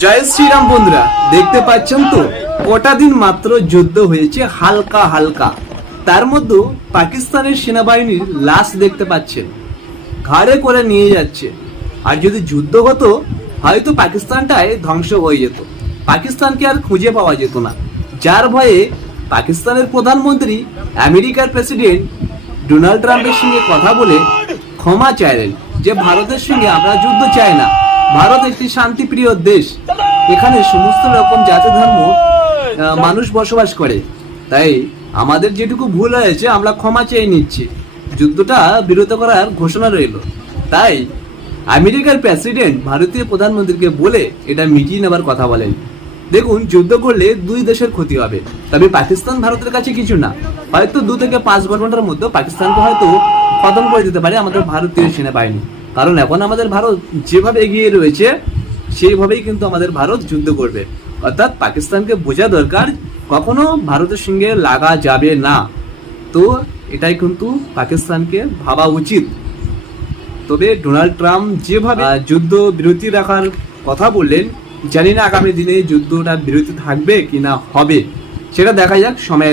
জয় শ্রীরাম বন্ধুরা, দেখতে পাচ্ছেন তো? কটা দিন মাত্র যুদ্ধ হয়েছে, হালকা হালকা। তার মধ্যে পাকিস্তানের সেনাবাহিনীর লাশ দেখতে পাচ্ছেন। ঘাড়ে করে নিয়ে যাচ্ছে। আর যদি যুদ্ধ হতো, হয়তো পাকিস্তানটাই ধ্বংস হয়ে যেত। পাকিস্তানকে আর খুঁজে পাওয়া যেত না। যার ভয়ে পাকিস্তানের প্রধানমন্ত্রী, আমেরিকার প্রেসিডেন্ট ডোনাল্ড ট্রাম্পের সঙ্গে কথা বলে ক্ষমা চাইলেন যে, ভারতের সঙ্গে আমরা যুদ্ধ চাই না। ভারত একটি শান্তিপ্রিয় দেশ। এখানে সমস্ত রকম জাতি ধর্ম মানুষ বসবাস করে। তাই আমাদের যেটুকু ভুল হয়েছে, আমরা ক্ষমা চেয়ে নিচ্ছি। যুদ্ধটা বিরত করার ঘোষণা রইল। তাই আমেরিকার প্রেসিডেন্ট ভারতীয় প্রধানমন্ত্রীকে বলে এটা মিটিয়ে নেবার কথা বলেন। দেখুন, যুদ্ধ করলে দুই দেশের ক্ষতি হবে। তবে পাকিস্তান ভারতের কাছে কিছু না। হয়তো দু থেকে পাঁচ ঘণ্টার মধ্যে পাকিস্তানকে হয়তো খতম করে দিতে পারে আমাদের ভারতীয় সেনাবাহিনী। কারণ এখন আমাদের ভারত যেভাবে এগিয়ে রয়েছে, সেইভাবেই কিন্তু আমাদের ভারত যুদ্ধ করবে। অর্থাৎ পাকিস্তানকে বোঝা দরকার, কখনো ভারতের সঙ্গে লাগা যাবে না। তো এটাই কিন্তু পাকিস্তানকে ভাবা উচিত। তবে ডোনাল্ড ট্রাম্প যেভাবে যুদ্ধ বিরতি রাখার কথা বললেন, জানি না আগামী দিনে যুদ্ধটা বিরতি থাকবে কিনা হবে, সেটা দেখা যাক সময়ের